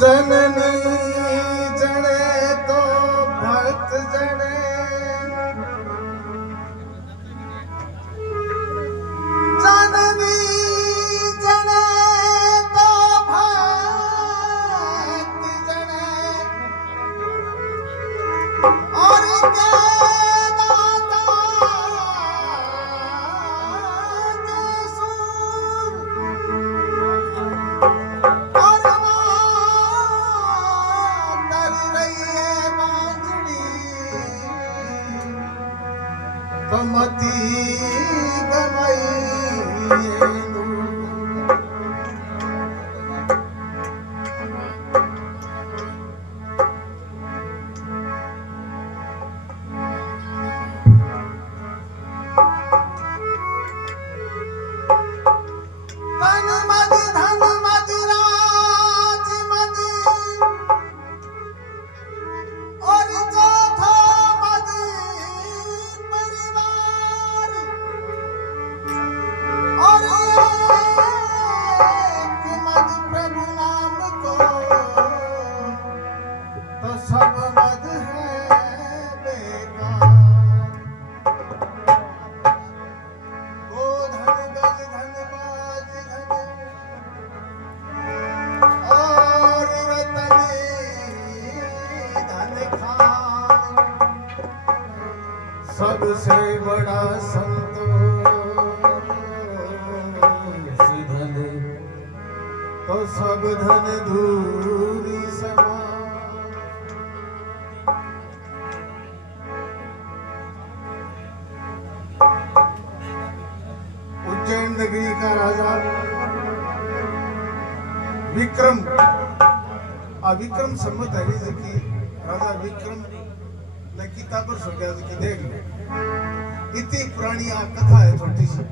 जननी जने तो भक्त जने, जननी जने तो भक्त जने, और के दाता जैसू मती गमई तन मद धन मद राज मद और चौथा मद परिवार और एक मद प्रभु नाम को तो सब मद है बेकार। गो धन गज धन बाज धन और रतन धन खान, सबसे बड़ा संतोष धन तो सब धन दूरी समान। उज्जैन नगरी का राजा विक्रम अविक्रम संमत है की राजा विक्रम ने गीता पर सोचा कि देख लो इतनी पुरानी कथा है छोटी सी।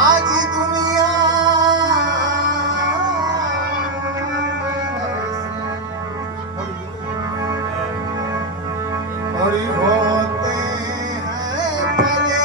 आज दुनिया हरि होते हैं भले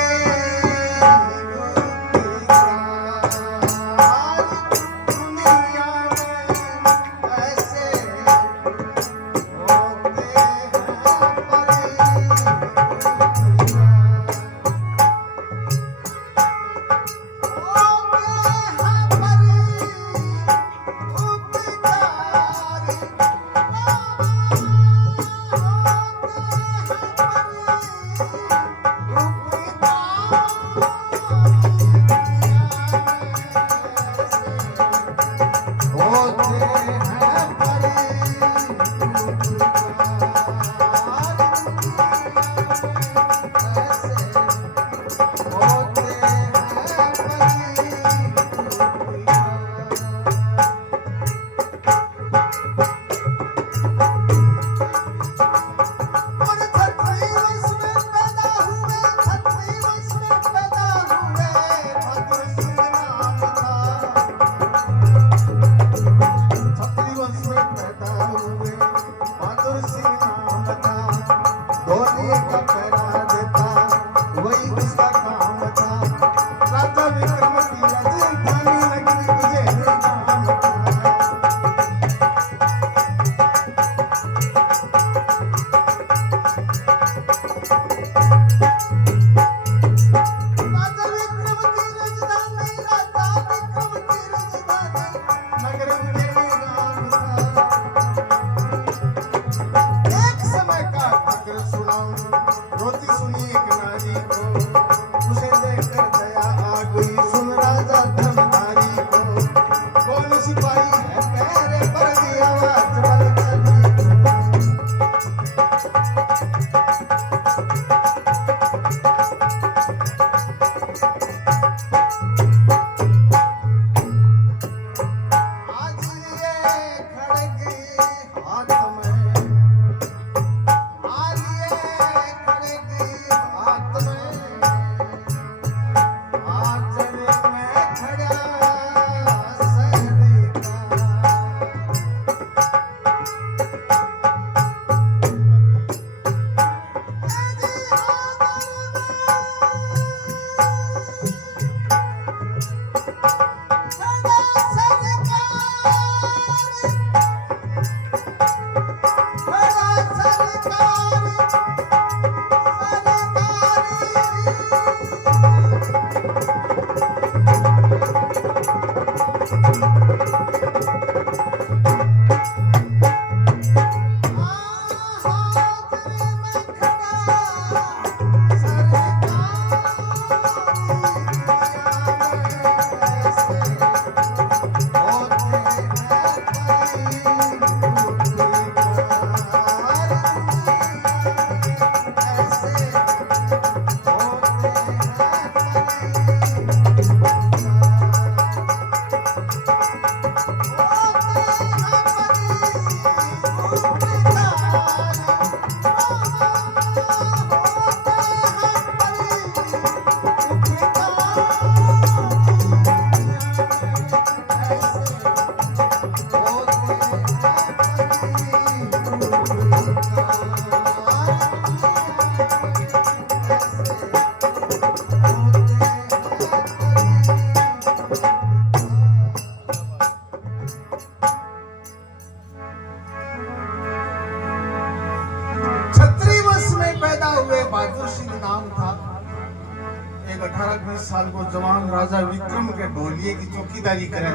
साल को जवान राजा विक्रम के ढोलिए की चौकीदारी करे।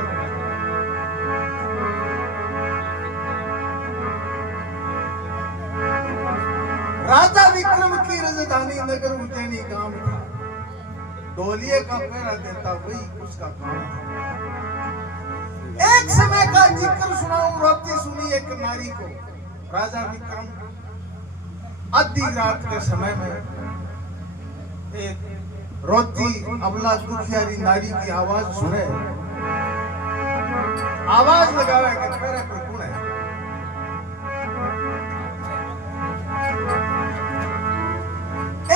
राजा विक्रम की राजधानी नगर उज्जैनी गांव था। ढोलिए का पहरा देता वही उसका काम था। एक समय का जिक्र सुनाऊं, रोती सुनी एक नारी को। राजा विक्रम आधी रात के समय में एक रोती अबला दुखियारी नारी की आवाज सुने, आवाज लगावे कि मेरा कोई गुण है।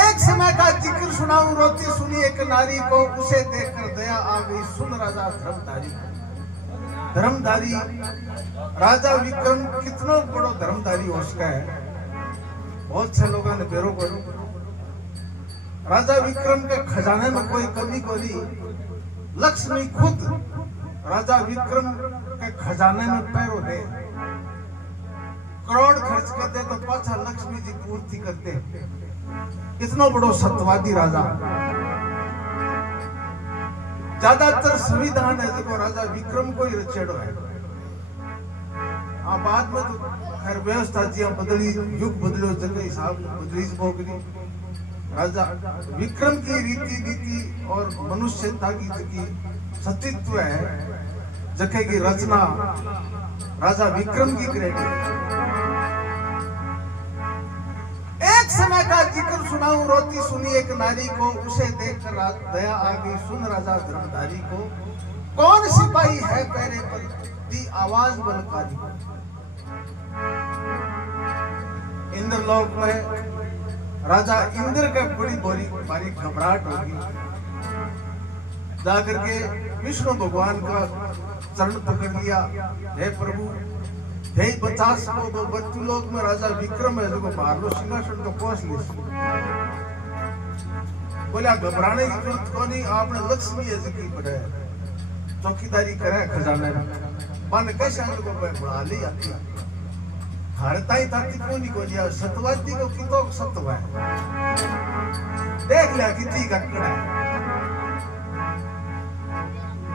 एक समय का जिक्र सुनाऊं, रोती सुनी एक नारी को, उसे देखकर दया आ गई। सुन राजा धर्मधारी, धर्मधारी राजा विक्रम कितना बड़ो धर्मधारी हो सका है। बहुत से लोगों ने बेरो करो, राजा विक्रम के खजाने में कोई कमी कोई। लक्ष्मी खुद राजा विक्रम के खजाने में पैरों दे, करोड़ खर्च करते तो पाछा लक्ष्मी जी पूर्ति करते। इतना बड़ो सत्यवादी राजा। ज्यादातर संविधान है जो राजा विक्रम को ही रचेड़ो है। बाद में तो खैर व्यवस्था जी बदली, युग बदलो, जगह हिसाब बदली बोगरी। राजा विक्रम की रीति नीति और मनुष्यता की जकी सतीत्व है, जगह की रचना राजा विक्रम की करेगी। एक समय का जिक्र सुनाऊं, रोती सुनी एक नारी को, उसे देखकर दया आ गई। सुन राजा धर्मधारी को, कौन सिपाही है पैरे पर, दी आवाज बलकारी। इंद्रलोक में राजा इंद्र का बड़ी बारी घबराहट होगी। जाकर के विष्णु भगवान का चरण पकड़ लिया, हे प्रभु हे 50 को दो मृत्युलोक में राजा विक्रम है जो बाहर सिंहासन को पहुंच ले। बोला घबराने की जरूरत को नहीं, आपने लक्ष्मी है जिकी बढ़े चौकीदारी करे खजाने में। मन कैसे को बढ़ा लिया हरताई ताकि को नहीं को दिया। सतवादी को कितो सत्व है, देख लिया कितनी कटकड़ है।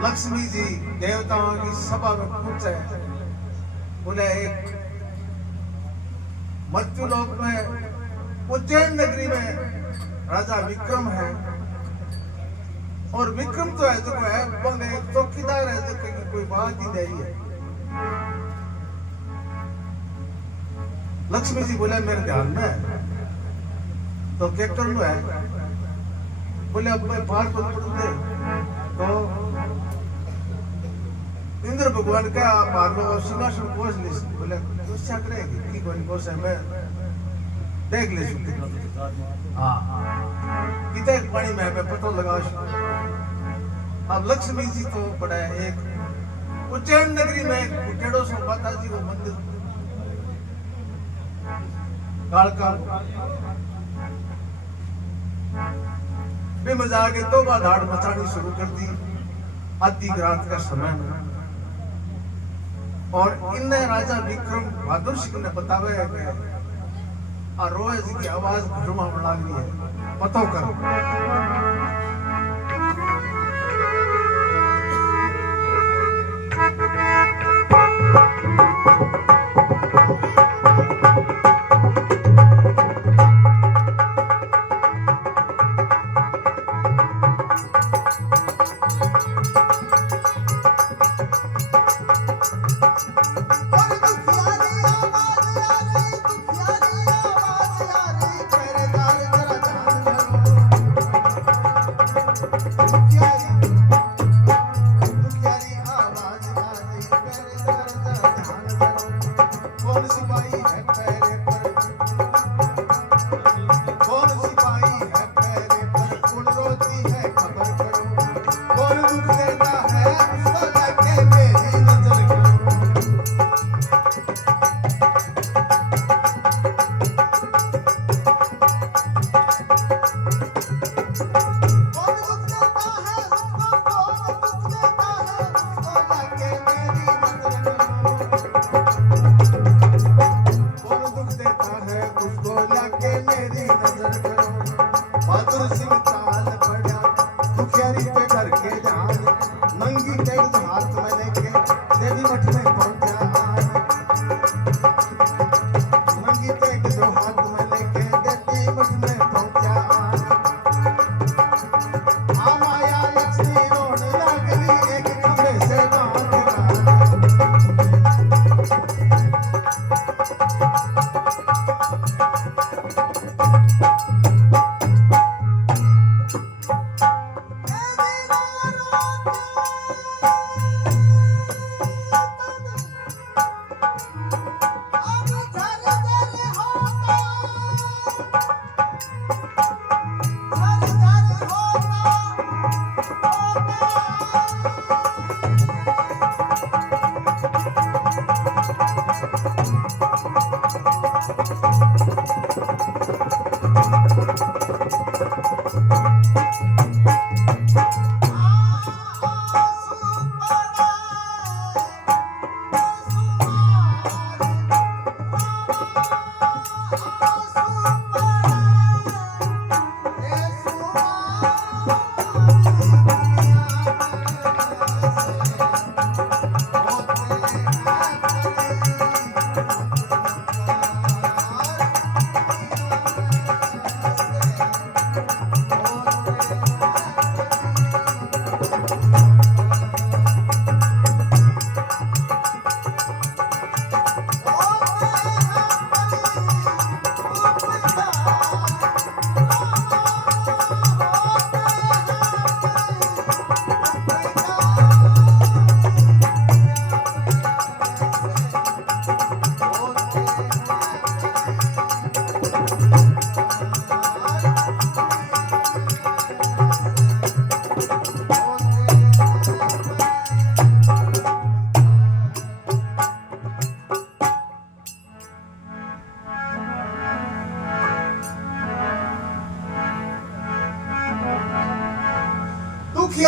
लक्ष्मी जी देवताओं की सभा में पूछे, बोले एक मृत्युलोक में उज्जैन नगरी में राजा विक्रम है, और विक्रम तो है जो है बंद एक चौकीदार है जो कहीं कोई बात ही नहीं है। लक्ष्मी जी बोले मेरे ध्यान में है, तो क्या करना है। बोले अब मैं बाहर को पढ़ते तो इंद्र भगवान का मार लो सिंहासन पहुंच ले। बोले क्या करेगी की कोई कोस है, मैं देख ले हाँ कितने पानी में मैं पता लगा। अब लक्ष्मी जी तो बड़ा एक उज्जैन नगरी में उज्जैनों से माता जी को मंदिर कालका मजा के तो धाड़ मचानी शुरू कर दी आधी रात का समय में। और इनने राजा विक्रम बहादुर सिंह ने बतावे है कि रोज की आवाज घुमा लग रही है, पतो कर।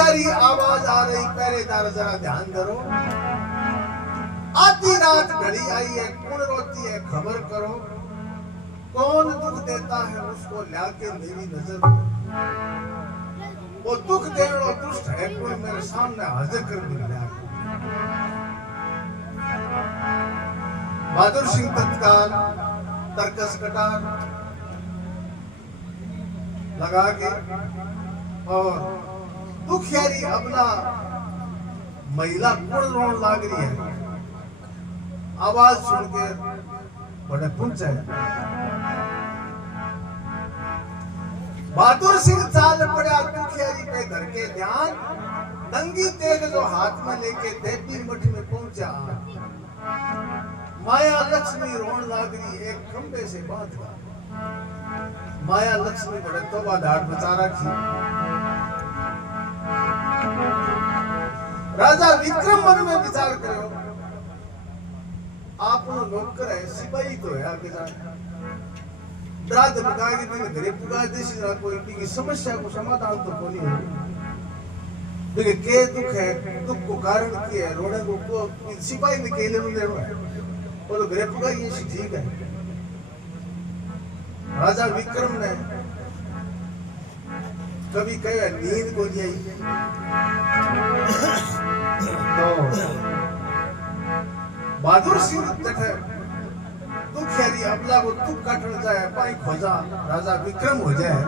दुखियारी आवाज आ रही, पहरेदार जरा ध्यान धरो। आधी रात घड़ी आई है, कौन रोती है खबर करो। कौन दुख देता है उसको लाके मेरी नजर। वो दुख देने और दुष्ट है कोई मेरे सामने हाजिर कर मिला। बहादुर सिंह तत्काल तरकस कटार लगा के और दुखियारी अपना महिला कौन रोन लाग रही है, आवाज सुन के बड़े पूछे। बहादुर सिंह चाल पड़ा दुखियारी पे धर के ध्यान। नंगी तेग जो हाथ में लेके देवी मठ में पहुंचा। माया लक्ष्मी रोन लाग रही, एक खंबे से बांध कर। माया लक्ष्मी बड़े तोबा ढाट बचा रखी। राजा विक्रम मन में विचार करो, आप नौकर है, सिपाही तो है आगे जाए। डरा धमका के मैंने घरे पुगा देसी ना कोई की समस्या को समाधान तो कोनी हो। बिके के दुख है, दुख को कारण क्या है, रोने को सिपाही ने केले में ले रहा है। और घरे पुगा ये ठीक है। राजा विक्रम ने कभी कहा नींद को नहीं आई तो बहादुर सिंह जठे दुखियारी अबला वो दुख काटन जाए पाई खोजा राजा विक्रम हो जाए।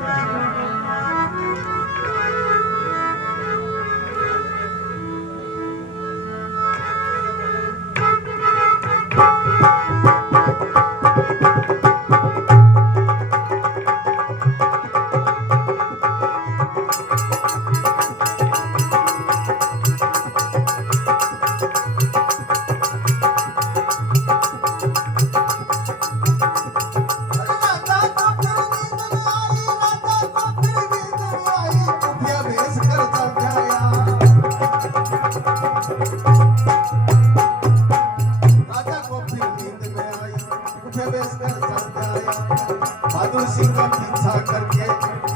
बहादुर सिंह का पीछा करके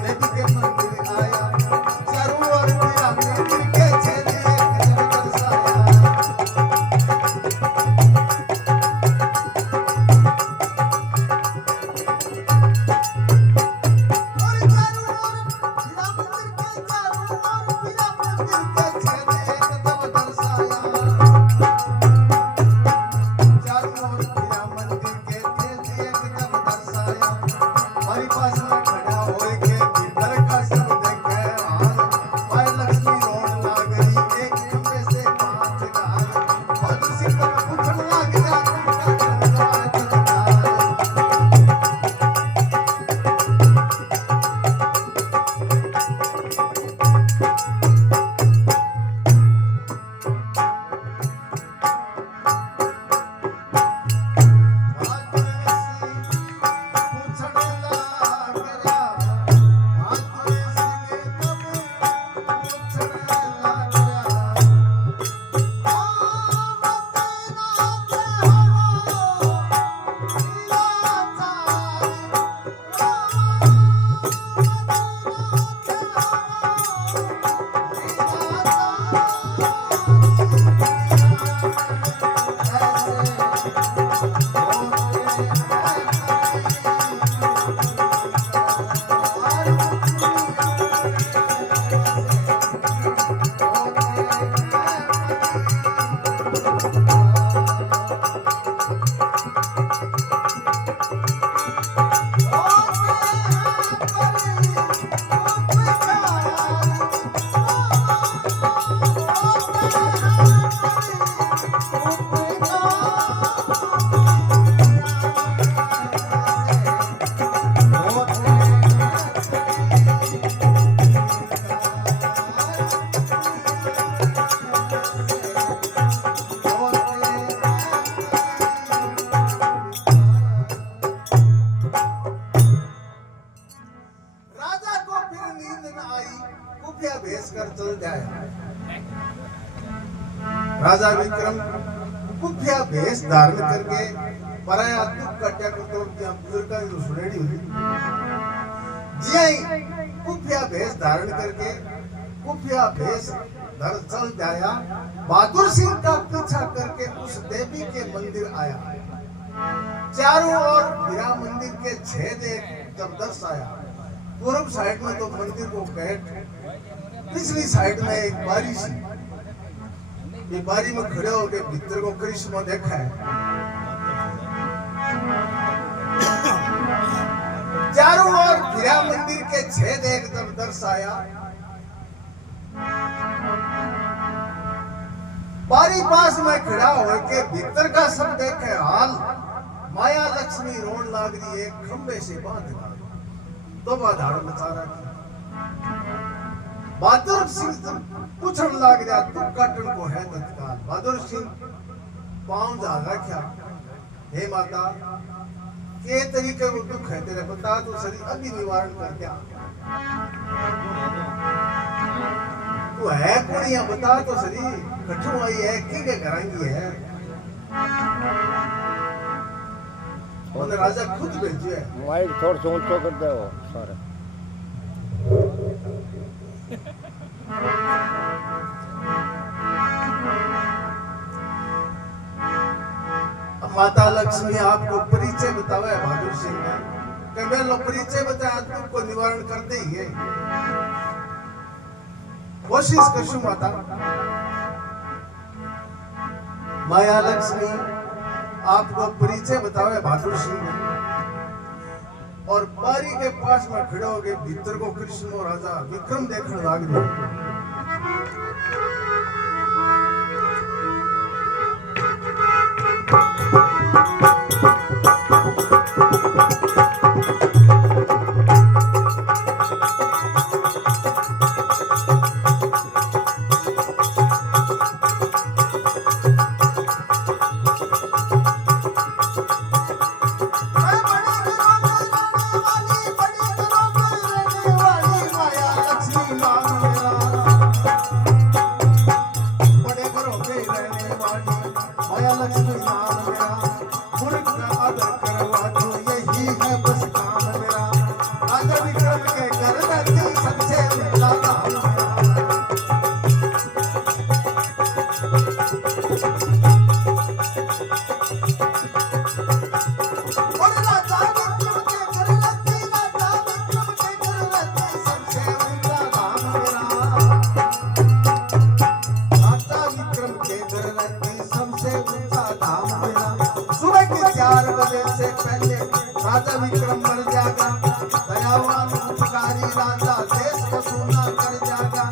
देवी के मंदिर आया। चारों ओर दिया मंदिर के छेदे एक दरसाया। और चारों ओर दिया मंदिर के चारों ओर दिया मंदिर के छेदे एक दरसाया। चारों ओर दिया मंदिर के छेदे एक दरसाया। हमारी पास में खड़ा होए के भीतर का सब देखे हाल। माया लक्ष्मी रोन लाग रही, एक खंबे से पांच गाल। बहादुर सिंह को पूछन लाग गया राजा विक्रम कुफिया भेष धारण करके पराया दुख कट्या करतो त्या बुजुर्गा की सुनेड़ी हुई जी कुफिया भेष धारण करके खुफिया भेष धर चल जाया, बहादुर सिंह का पीछा करके उस देवी के मंदिर आया। चारों ओर हीरा मंदिर के छेद एक जबरदस्त आया। पूर्व साइड में तो मंदिर को गेट, पिछली साइड में एक बारी सी, ये बारी में खड़े होकर भीतर को करिश्मा देखा है। चारों ओर हीरा मंदिर के छेद एक जबरदस्त आया। बारी पास में खड़ा होके भीतर का सब देखे हाल। माया लक्ष्मी रोन लाग रही है, खंबे से बांध तो धाड़ मचा रखी। बहादुर सिंह पूछन लाग रहा, तू काटन को है तत्काल। बहादुर सिंह पांव जा रखा, हे माता के तरीके को दुख है तेरे, बता तो सही अभी निवारण कर क्या। तू है कुड़िया, बता तो सही कठू आई है कि के करांगी है। और राजा खुद भेजे है। माइक थोड़ा सा ऊंचा कर दे वो सारे। माता लक्ष्मी आपको परिचय बतावा है बहादुर सिंह ने, कि लो परिचय बताया तुमको निवारण कर देंगे। कोशिश करशु माता। माया लक्ष्मी आपको परिचय बतावे बहादुर सिंह ने, और बारी के पास में खड़े हो गए। भीतर को कृष्ण और राजा विक्रम देखने लाग गए। राजा विक्रम मर जाएगा, दयावान उपकारी राजा देश को सुना कर जाएगा।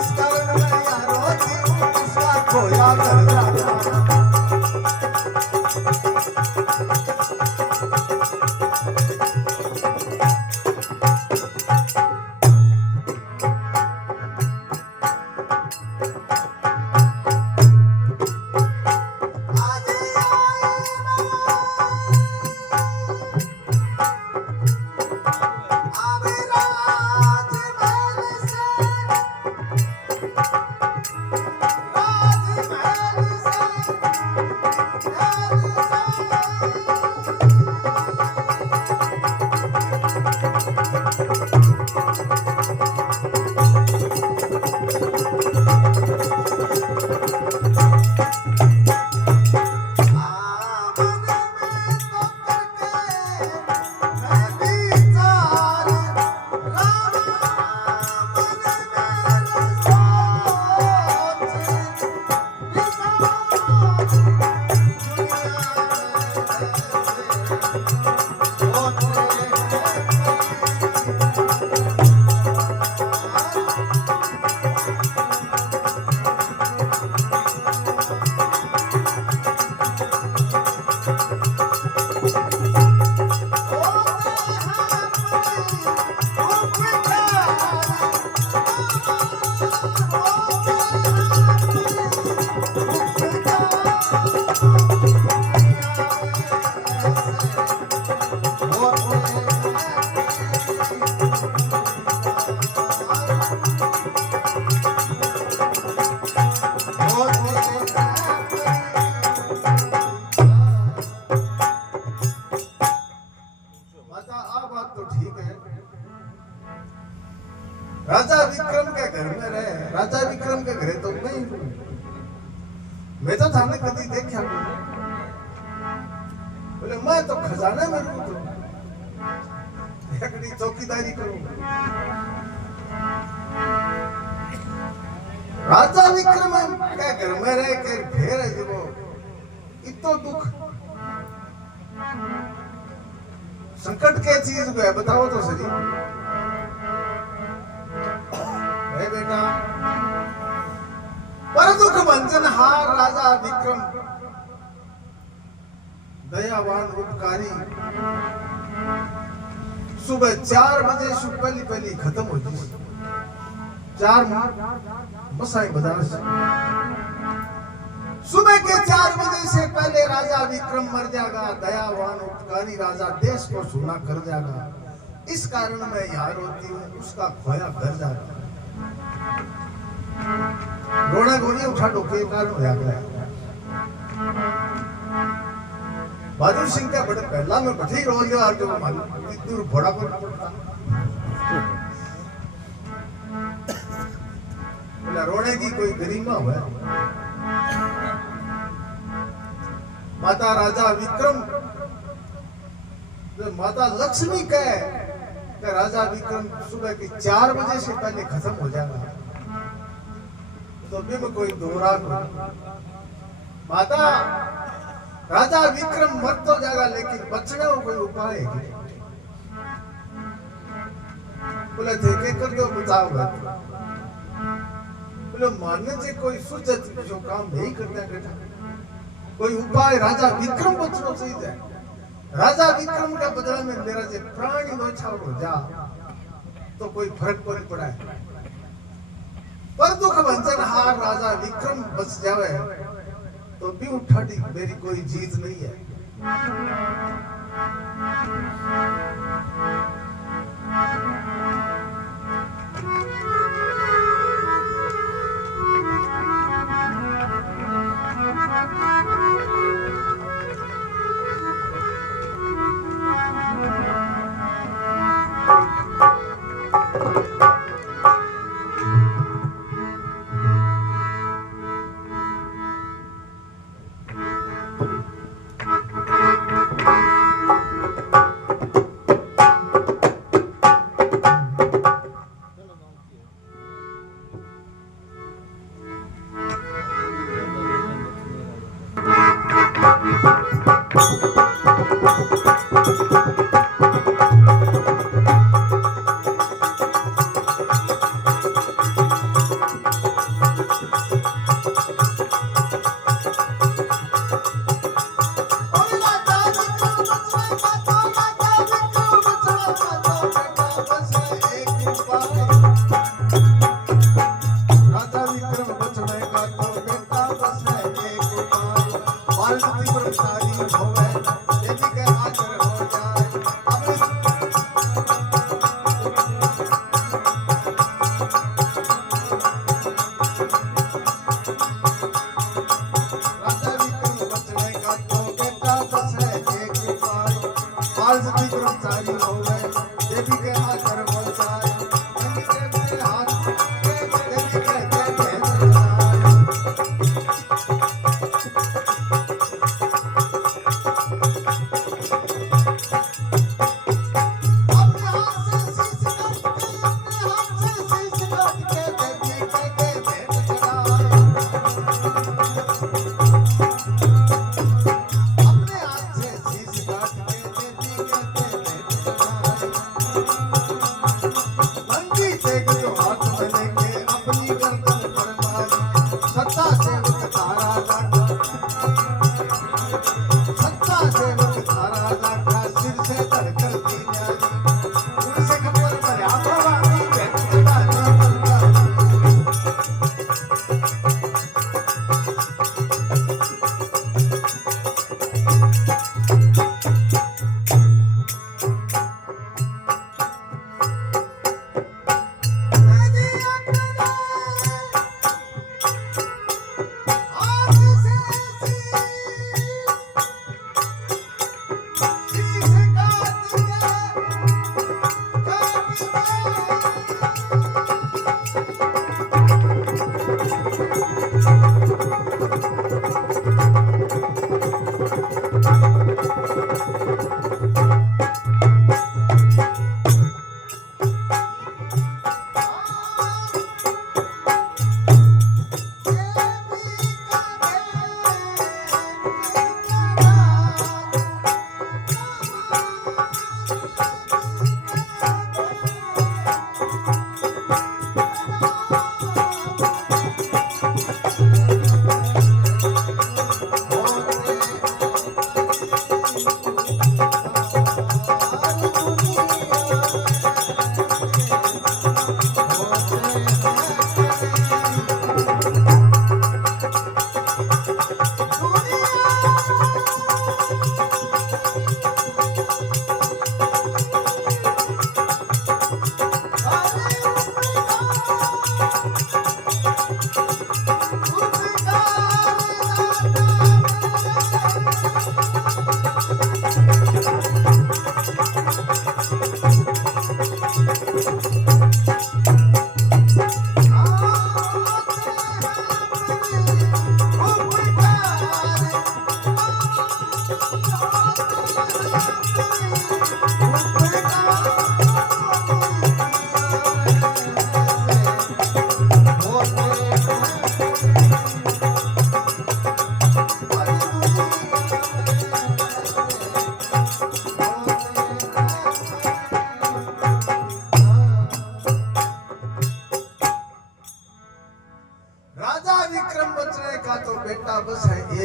इस कारण मैं यारों उसका खोया कर जाएगा। मैं तो थाने कभी देखा बोले मैं तो खजाने में रहूं तो एकड़ी चौकीदारी करूं। राजा विक्रम के घर में रह के फेर है जो इतो दुख संकट के चीज को है बताओ तो सही है बेटा। पर दुख भंजन हार राजा विक्रम दयावान उपकारी सुबह 4 बजे से पहली खत्म हो जाए 4 मसाई बाजार से सुबह के 4 बजे से पहले राजा विक्रम मर जाएगा। दयावान उपकारी राजा देश को सुना कर जाएगा। इस कारण मैं यहाँ रोती हूँ उसका खोया घर जाएगा। रोना गोली उठा डोके कारण हो गया। बहादुर सिंह का बड़े पहला में बठी रोज और जो मालूम इतनी बड़ा पर पड़ता बोला रोने की कोई गरिमा हुआ। माता राजा विक्रम जो माता लक्ष्मी कहे कि राजा विक्रम सुबह के 4 बजे से पहले खत्म हो जाएगा तो भी में कोई दोहरा माता राजा विक्रम मर तो जाएगा लेकिन बचने को कोई उपाय है बोले थे के कर दो बताओ बोले मानने से कोई सुचत जो काम नहीं करता बेटा कोई उपाय राजा विक्रम बचना चाहिए। राजा विक्रम का बदला में मेरा से प्राण नौछावर हो जा तो कोई फर्क को नहीं पड़ा है। पर दुख भंजन हार राजा विक्रम बच जावे तो भी उठाटी मेरी कोई जीत नहीं है।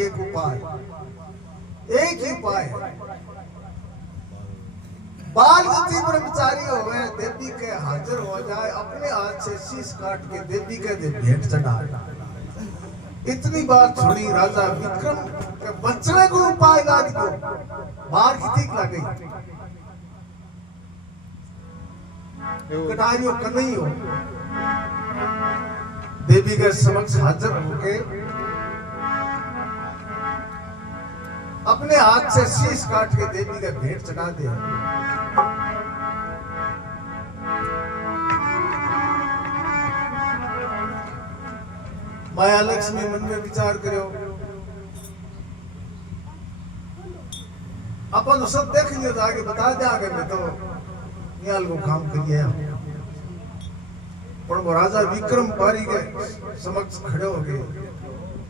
एक उपाय, एक ही उपाय है। बाल यदि ब्रह्मचारी हो गए, देवी के हाजिर हो जाए, अपने हाथ से शीश काट के देवी के दे भेंट चढ़ा। इतनी बात सुनी राजा विक्रम के बचने को उपाय लाद को बाहर की ठीक लग गई। कटारियों कर नहीं हो, देवी के समक्ष हाजिर होके अपने हाथ से शीश काट के देवी के भेंट चढ़ा दे। माया लक्ष्मी मन में विचार करो, अपन सब देख लियो, आगे बता दे, आगे मैं तो नियाल को काम करिए। पर वो राजा विक्रम पारी के समक्ष खड़े हो गए,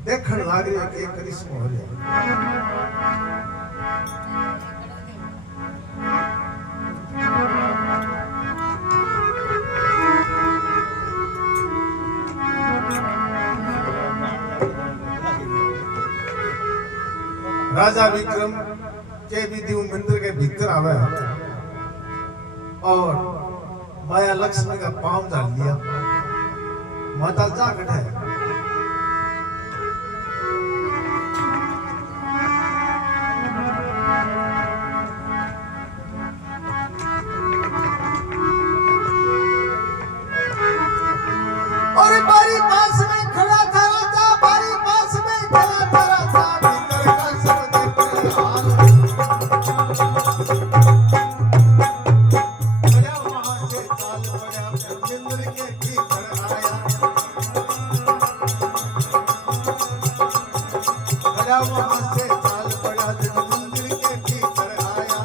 देखने लाग रहे कि एक करिश्मा हो रहा। राजा विक्रम के विधि मंदिर के भीतर आवे और माया लक्ष्मी का पांव डाल लिया। माता जागट है, और बारी पास में खड़ा था राजा, बारी पास में खड़ा था राजा, भीतर का सब देख हाल। बड़ा वहां से चाल पड़ा, मंदिर के भीतर आया। बड़ा वहां से चाल पड़ा, मंदिर के भीतर आया।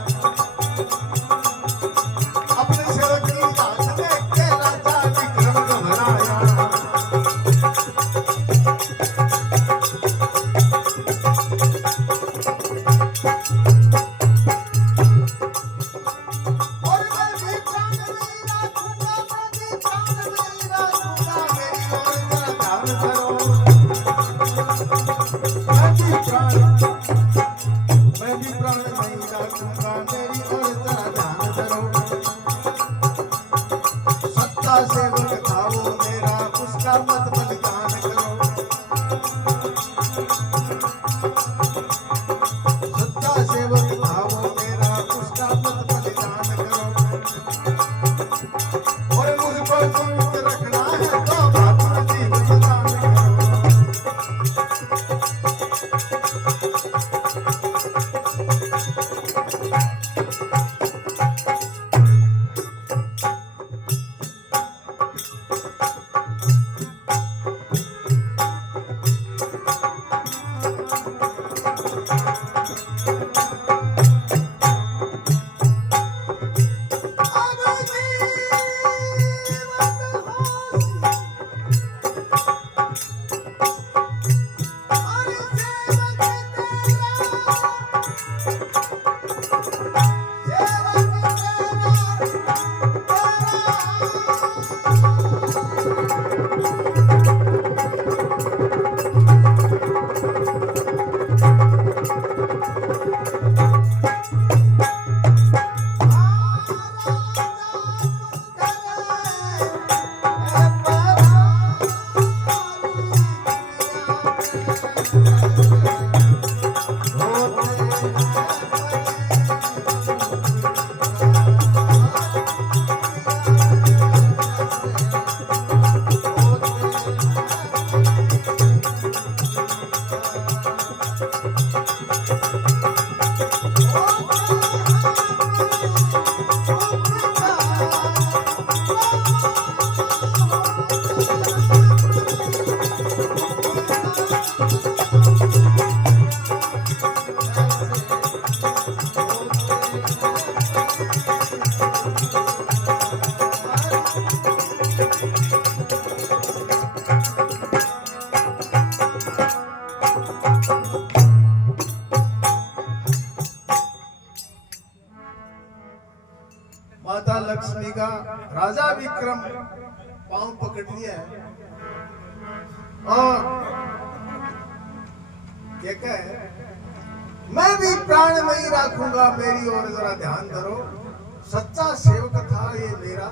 अपने सेवक की जात देख के राजा विक्रम घबराया। मैं भी प्राण नहीं रखूंगा, मेरी ओर जरा ध्यान करो। सत्ता सेवक था वो मेरा, उसका मत बलिदान करो। सत्ता सेवक था वो मेरा, उसका मत बलिदान करो। और मुझको जीवित रखना है तो अपना जीवन दान करो। माता लक्ष्मी का राजा विक्रम पांव पकड़ लिया है और ये कहे मैं भी प्राण में ही रखूंगा, मेरी ओर जरा ध्यान धरो, सच्चा सेवक था ये मेरा,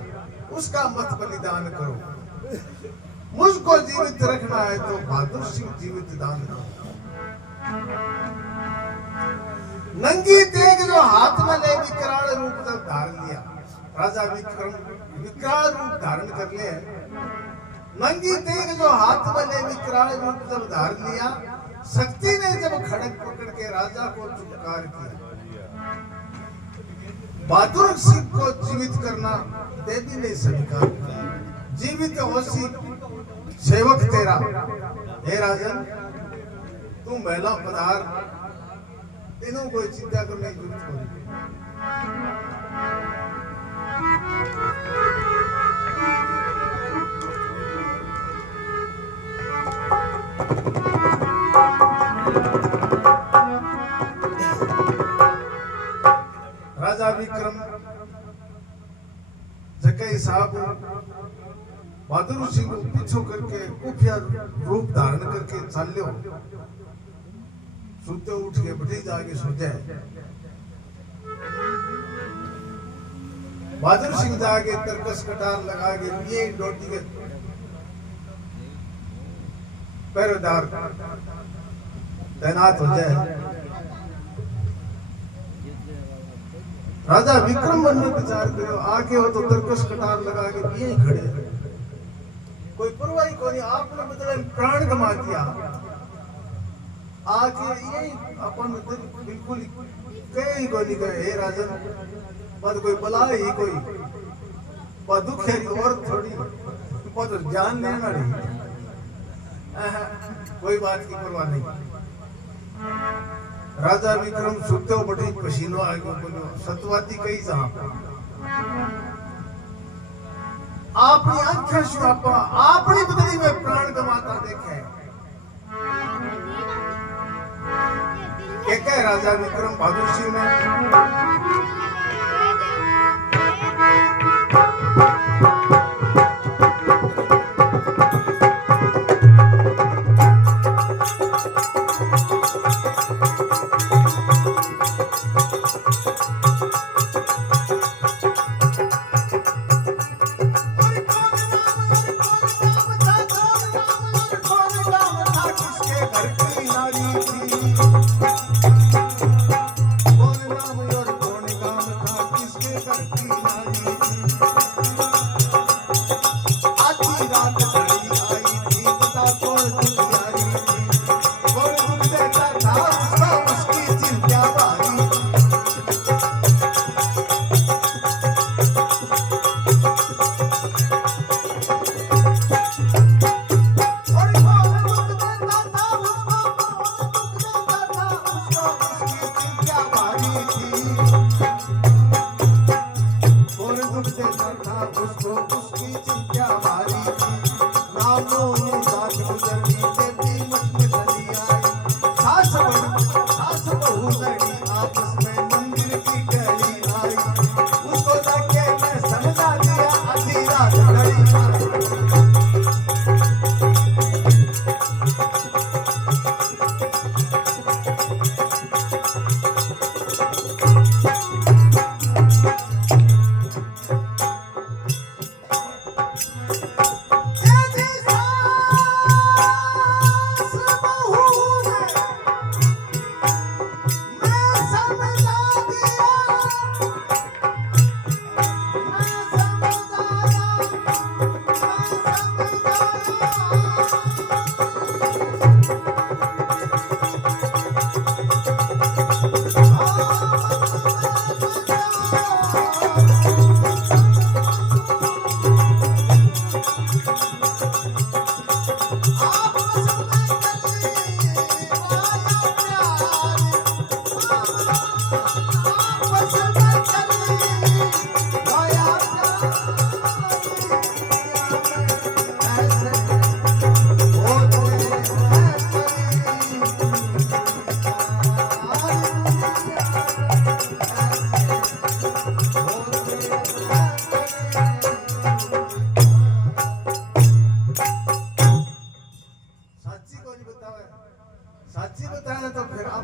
उसका मत बलिदान करो, मुझको जीवित रखना है तो बहादुर सिंह जीवित दान करो। नंगी तेग जो हाथ में ले विकराल रूप जब धारण लिया, राजा विक्रम विकराल रूप धारण कर ले, नंगी तेग जो हाथ में ले विकराल रूप जब धारण लिया, शक्ति ने जब खड़ग पकड़ के राजा को चुपकार किया, बहादुर सिंह को जीवित करना देवी ने स्वीकार किया। जीवित होशी सेवक तेरा, हे राजन तू महिला पधार, तीनों कोई चिंता करने की जरूरत नहीं। राजा विक्रम जकई साहब बहादुर सिंह को पीछो करके कुफिया रूप धारण करके चाल्यो, सुते उठ के बड़ी जाके सो जाए। बहादुर सिंह जाके तरकस कटार लगा के ये डोटी के पहरेदार तैनात हो जाए। राजा विक्रम मन में विचार करो, आके हो तो तरकस कटार लगा के यही खड़े, कोई परवाह ही कोई, आपने मतलब प्राण गमा दिया, आके यही अपन बिल्कुल कहीं को नहीं गए। हे राजन बद कोई बला ही कोई बद दुख है और थोड़ी बद जान लेना नहीं, कोई बात की परवाह नहीं। राजा विक्रम सुते बड़ी पसीनो आ गयो, बोलो सतवादी कही जा आपनी आंखें से अपनी बदली में प्राण गमाता देखे। क्या राजा विक्रम बहादुर सिंह ने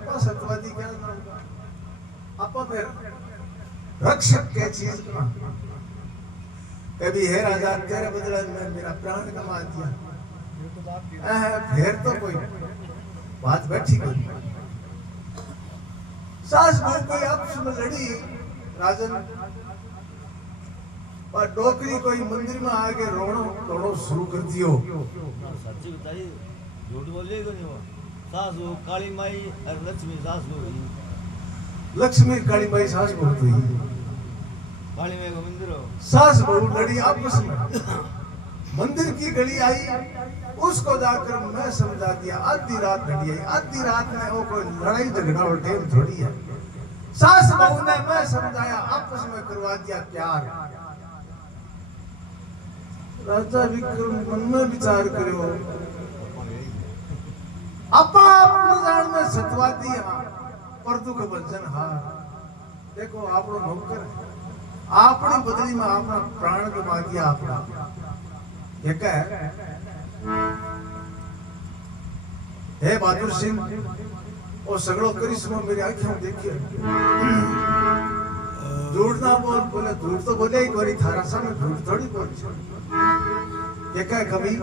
आपा सत्यवादी क्या नाम आपा फिर रक्षक के चीज का कभी हे राजा तेरे बदले में मेरा प्राण गंवा दिया फिर तो कोई बात बैठी कोई सास बहू कोई आपस में लड़ी राजन और डोकरी कोई मंदिर में आके रोनो रोनो शुरू कर दियो सच्ची बताइए झूठ बोलिए क्यों नहीं वो सासू काली माई और लक्ष्मी सासू लक्ष्मी काली माई सास बहू हुई काली माई का मंदिर हो सास बहू लड़ी आपस में मंदिर की गली आई उसको जाकर मैं समझा दिया आधी रात घड़ी आई आधी रात में वो कोई लड़ाई झगड़ा और टेम थोड़ी है सास बहू ने मैं समझाया आपस में करवा दिया प्यार राजा विक्रम मन में विचार करो अपा अपने जान में सतवादी पर दुख बंधन हार देखो आपनो नौकर आपनी बदली में आपना प्राण गवा दिया आपना ये कह हे बहादुर सिंह वो सगड़ो करिश्मा मेरी आंखों देखिए झूठ ना बोल बोले झूठ तो बोले ही कोरी थारा सामने झूठ थोड़ी बोली ये क्या कभी